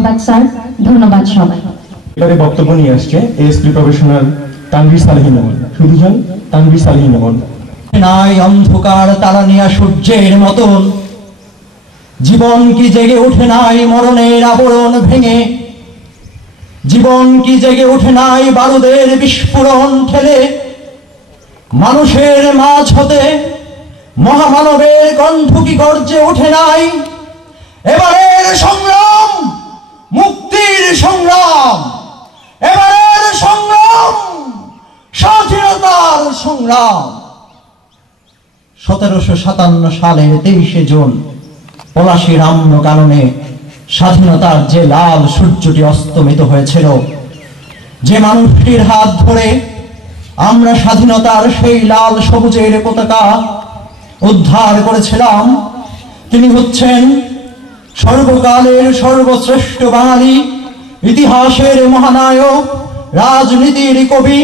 ধন্যবাদ স্যার, ধন্যবাদ সবাই। এবারে বক্তব্য নিয়ে আসছে এএসপি প্রফেশনাল তানভীর সালেহীন ইমন। সুধীজন তানভীর সালেহীন ইমন। নাই অন্ধকার তারা নিয়া সূর্যের মতন, জীবন কি জেগে ওঠে নাই মরণের আবরণ ভেঙে, জীবন কি জেগে ওঠে নাই বারুদের বিস্ফোরণ ঠেলে, মানুষের মাঝ হতে মহামানবের কণ্ঠ কি গর্জে ওঠে নাই, এবারের সংগ্রাম মুক্তির সংগ্রাম, এবারের সংগ্রাম স্বাধীনতার সংগ্রাম। 1757 সালের 23 জুন পলাশীর আম্ন কাননে স্বাধীনতার যে লাল সূর্যটি অস্তমিত হয়েছিল, যে মানুষটির হাত ধরে আমরা স্বাধীনতার সেই লাল সবুজের পতাকা উদ্ধার করেছিলাম, তিনি হচ্ছেন সর্বকালের সর্বশ্রেষ্ঠ বাঙালি, ইতিহাসের মহানায়ক, রাজনীতির কবি,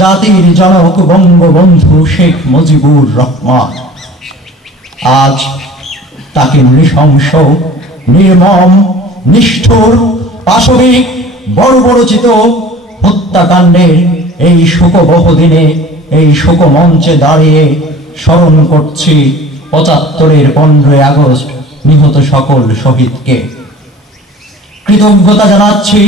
জাতির জনক বঙ্গবন্ধু শেখ মুজিবুর রহমান। আজ তাকে নৃশংস, নির্মম, নিষ্ঠুর, পাশবিক, বর্বরচিত হত্যাকাণ্ডের এই শোকবহ দিনে এই শোক মঞ্চে দাঁড়িয়ে স্মরণ করছি 75-এর 15 আগস্ট নিহত সকল শহীদকে। কৃতজ্ঞতা জানাচ্ছি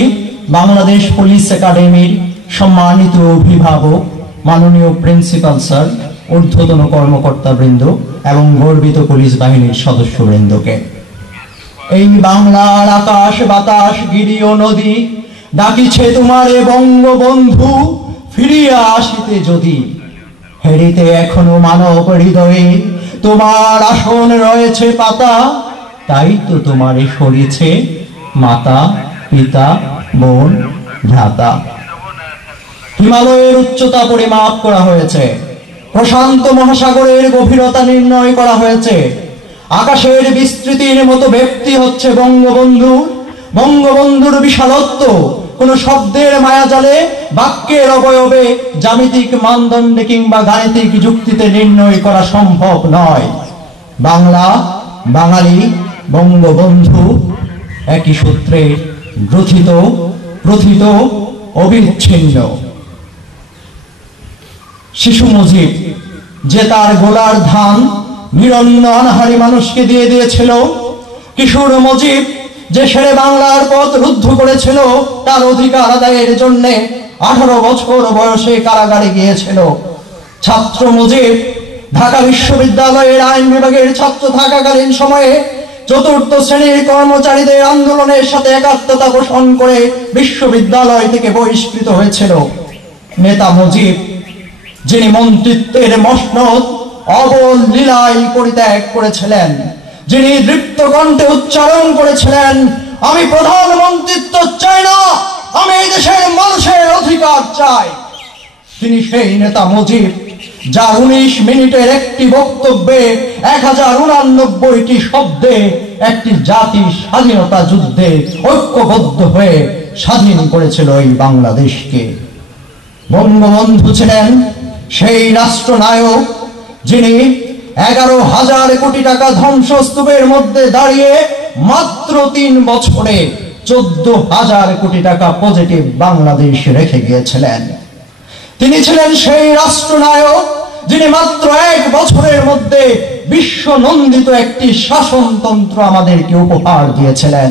বাংলাদেশ পুলিশ একাডেমির সম্মানিত অভিভাবক, মাননীয় প্রিন্সিপাল স্যার, ঊর্ধ্বতন কর্মকর্তাবৃন্দ এবং গর্বিত পুলিশ বাহিনীর সদস্যবৃন্দকে। এই বাংলার আকাশ বাতাস গিরি ও নদী ডাকিছে তোমারে বঙ্গবন্ধু, ফিরিয়া আসিতে যদি, হেরিতে এখনো মানব হৃদয়ে তোমার আসন রয়েছে পাতা, তাই তো তোমারে সরিছে মাতা, পিতা, বোন, ভ্রাতা। হিমালয়ের উচ্চতা পরিমাপ করা হয়েছে, প্রশান্ত মহাসাগরের গভীরতা নির্ণয় করা হয়েছে, আকাশের বিস্তৃতির মতো ব্যক্তি হচ্ছে বঙ্গবন্ধু। বঙ্গবন্ধুর বিশালত্ব কোন শব্দের মায়াজালে, বাক্যের অবয়বে, জ্যামিতিক মানদণ্ডে কিংবা গাণিতিক যুক্তিতে নির্ণয় করা সম্ভব নয়। বাংলা, বাঙালি, বঙ্গবন্ধু একই সূত্রে গ্রথিত, প্রথিত, অবিচ্ছিন্ন। শিশু মুজিব যে তার গোলার ধান নিরন্ন অনাহারী মানুষকে দিয়ে দিয়েছিল, কিশোর মুজিব যে শেরে বাংলার পথ রুদ্ধ করেছিল তার অধিকার আদায়ের জন্য 18 বছর বয়সে কারাগারে গিয়েছিল, ছাত্র মুজিব ঢাকা বিশ্ববিদ্যালয়ের আইন বিভাগের ছাত্র থাকাকালীন সময়ে 4র্থ শ্রেণীর কর্মচারীদের আন্দোলনের সাথে একাত্মতা পোষণ করে বিশ্ববিদ্যালয় থেকে বহিষ্কৃত হয়েছিল। নেতা মুজিব যিনি মন্ত্রিত্বের মসনদ অবল লীলায় পরিত্যাগ করেছিলেন, যিনি দৃপ্ত কণ্ঠে উচ্চারণ করেছিলেন, আমি প্রধানমন্ত্রিত্ব চাই না, আমি এই দেশের মানুষের অধিকার চাই। তিনি সেই নেতা মুজিব যার 19 মিনিটের একটি বক্তব্যে 1089টি শব্দে একটি জাতি স্বাধীনতা যুদ্ধে ঐক্যবদ্ধ হয়ে স্বাধীন করেছিল এই বাংলাদেশকে। বঙ্গবন্ধু ছিলেন সেই রাষ্ট্রনায়ক যিনি 11,000 কোটি টাকা ধ্বংসস্তূপের মধ্যে দাঁড়িয়ে মাত্র 3 বছরে 14,000 কোটি টাকা পজিটিভ বাংলাদেশ রেখে গিয়েছিলেন। তিনি ছিলেন সেই রাষ্ট্রনায়ক যিনি মাত্র 1 বছরের মধ্যে বিশ্ব নন্দিত একটি শাসনতন্ত্র আমাদেরকে উপহার দিয়েছিলেন।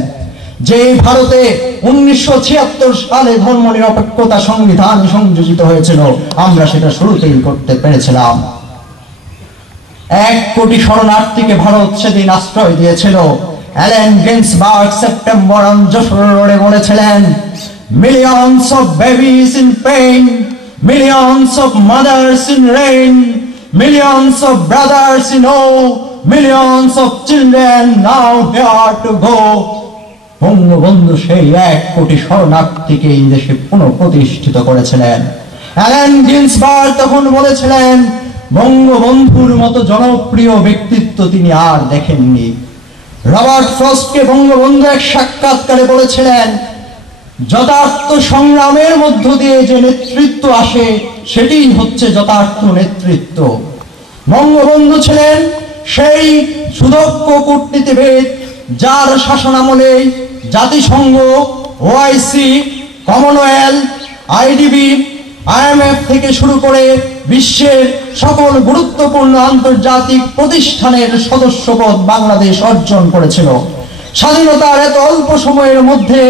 যে ভারতে 1976 সালে ধর্মনিরপেক্ষতা সংবিধান সংযোজিত হয়েছিল, আমরা সেটা শুরুতেই করতে পেরেছিলাম। 1 কোটি শরণার্থীকে ভারত সেদিন আশ্রয় দিয়েছিল। অ্যালেন গিন্সবার্গ সেপ্টেম্বর যশোর রোডে বলেছিলেন, millions of babies in pain, millions of mothers in rain, millions of brothers in woe, millions of children now here to go. Bangabandhu সেই 1 কোটি শরণার্থীকে এই দেশে পুনঃপ্রতিষ্ঠিত করেছিলেন। অ্যালেন গিন্সবার্গ তখন বলেছিলেন, বঙ্গবন্ধুর মতো জনপ্রিয় ব্যক্তিত্ব তিনি আর দেখেননি। রবার্ট ফ্রস্টকে বঙ্গবন্ধু এক সাক্ষাৎকারে বলেছিলেন, যথার্থ সংগ্রামের মধ্য দিয়ে যে নেতৃত্ব আসে সেটিই হচ্ছে যথার্থ নেতৃত্ব। বঙ্গবন্ধু ছিলেন সেই সুদক্ষ কূটনীতিবিদ যার শাসনামলে জাতিসংঘ, ওআইসি, কমনওয়েলথ, আইডিবি, আইএমএফ থেকে শুরু করে বিশ্বের সকল গুরুত্বপূর্ণ আন্তর্জাতিক প্রতিষ্ঠানের সদস্যপদ বাংলাদেশ অর্জন করেছিল। স্বাধীনতার এত অল্প সময়ের মধ্যে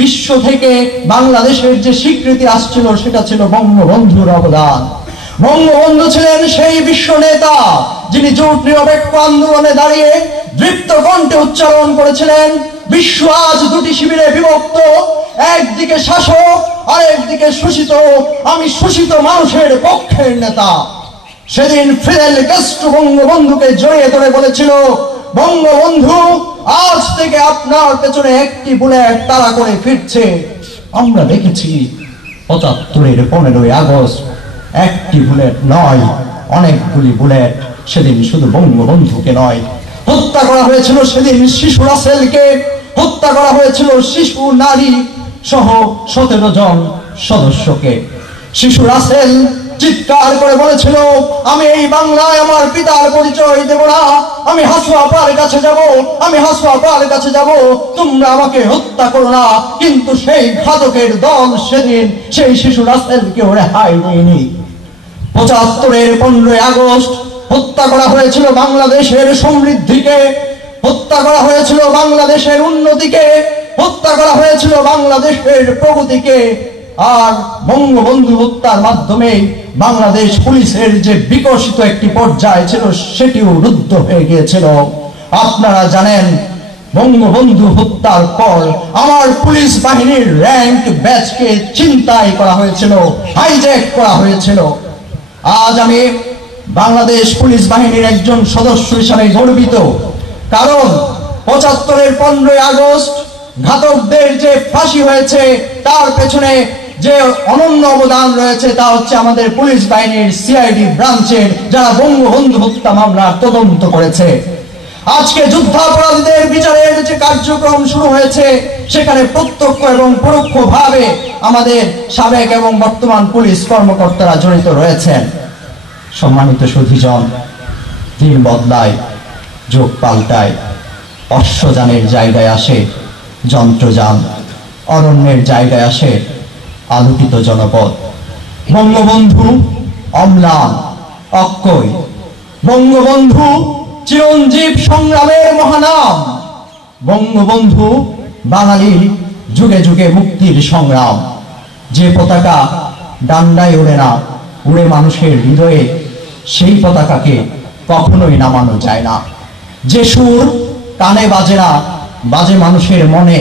বিশ্ব থেকে বাংলাদেশের যে স্বীকৃতি আসছিল সেটা ছিল বঙ্গবন্ধুর অবদান। বঙ্গবন্ধু ছিলেন সেই বিশ্ব নেতা যিনি জোট নিরপেক্ষ আন্দোলনে দাঁড়িয়ে দৃপ্ত কণ্ঠে উচ্চারণ করেছিলেন, বিশ্ব আজ দুটি শিবিরে বিভক্ত, একদিকে শাসক আর একদিকে শোষিত, আমি শোষিত মানুষের পক্ষের নেতা। সেদিন ফিদেল ক্যাস্ট্রো বঙ্গবন্ধুকে জড়িয়ে ধরে বলেছিল, বঙ্গবন্ধু আজ থেকে আপনার পেছনে একটি বুলেট তাড়া করে ফিরছে। আমরা দেখেছি ৭৫-এর 15ই আগস্ট একটি বুলেট নয়, অনেকগুলি বুলেট সেদিন শুধু বঙ্গবন্ধুকে নয়, হত্যা করা হয়েছিল সেদিন শিশু রাসেলকে, হত্যা করা হয়েছিল শিশু নারী সহ 17 জন সদস্যকে। শিশু রাসেল চিৎকার করে বলেছিল, আমি এই বাংলায় আমার পিতার পরিচয় দেব না, আমি হাসুয়াপার কাছে যাব, আমি হাসুয়াপার কাছে যাব, তোমরা আমাকে হত্যা করো না। কিন্তু সেই ঘাতকের দল সেদিন সেই শিশু রাসেলকে রেহাই দেয়নি। ৭৫-এর 15ই আগস্ট হত্যা করা হয়েছিল বাংলাদেশের সমৃদ্ধিকে, হত্যা করা হয়েছিল বাংলাদেশের উন্নতিকে, হত্যা করা হয়েছিল বাংলাদেশের প্রগতিকে। আর বঙ্গবন্ধু হত্যার মাধ্যমে বাংলাদেশ পুলিশের যে বিকশিত একটি পর্যায় ছিল সেটিও রুদ্ধ হয়ে গিয়েছিল। আপনারা জানেন, বঙ্গবন্ধু হত্যার পর আমার পুলিশ বাহিনীর র্যাঙ্ক ব্যাচকে ছিনতাই করা হয়েছিল, হাইজ্যাক করা হয়েছিল। আজ আমি বাংলাদেশ পুলিশ বাহিনীর একজন সদস্য হিসাবে গর্বিত, কারণ ৭৫-এর 15ই আগস্ট ঘাতকদের যে ফাঁসি হয়েছে তার পেছনে যে অনন্য অবদান রয়েছে তা হচ্ছে আমাদের পুলিশ বাহিনীর সিআইডি ব্রাঞ্চের, যারা বঙ্গবন্ধু হত্যা মামলার তদন্ত করেছে। আজকে যুদ্ধাপরাধীদের বিচারের যে কার্যক্রম শুরু হয়েছে সেখানে প্রত্যক্ষ এবং পরোক্ষভাবে আমাদের সাবেক এবং বর্তমান পুলিশ কর্মকর্তারা জড়িত রয়েছেন। সম্মানিত সুধীজন, দিন বদলায়, যুগ পাল্টায়, অশ্বযানের জায়গায় আসে যন্ত্রযান, অরণ্যের জায়গায় আসে আলোকিত জনপদ। বঙ্গবন্ধু অম্লান, অক্ষয়, বঙ্গবন্ধু চিরঞ্জীব সংগ্রামের মহানাম, বঙ্গবন্ধু বাঙালির যুগে যুগে মুক্তির সংগ্রাম। যে পতাকা ডান্ডায় ওড়ে না, উড়ে মানুষের হৃদয়ে, সেই পতাকাকে কখনোই নামানো যায় না। যে সুর কানে বাজে না, বাজে মানুষের মনে,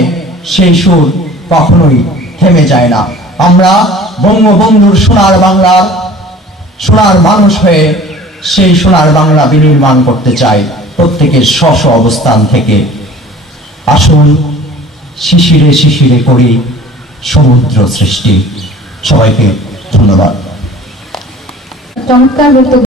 সেই সুর কখনোই থেমে যায় না। আমরা বঙ্গবন্ধুর সোনার বাংলার সোনার মানুষ হয়ে সেই সোনার বাংলা বিনির্মাণ করতে চাই প্রত্যেকের স্ব অবস্থান থেকে। আসুন শিশিরে শিশিরে করি সমুদ্র সৃষ্টি। সবাইকে ধন্যবাদ। চমৎকার বক্তব্য।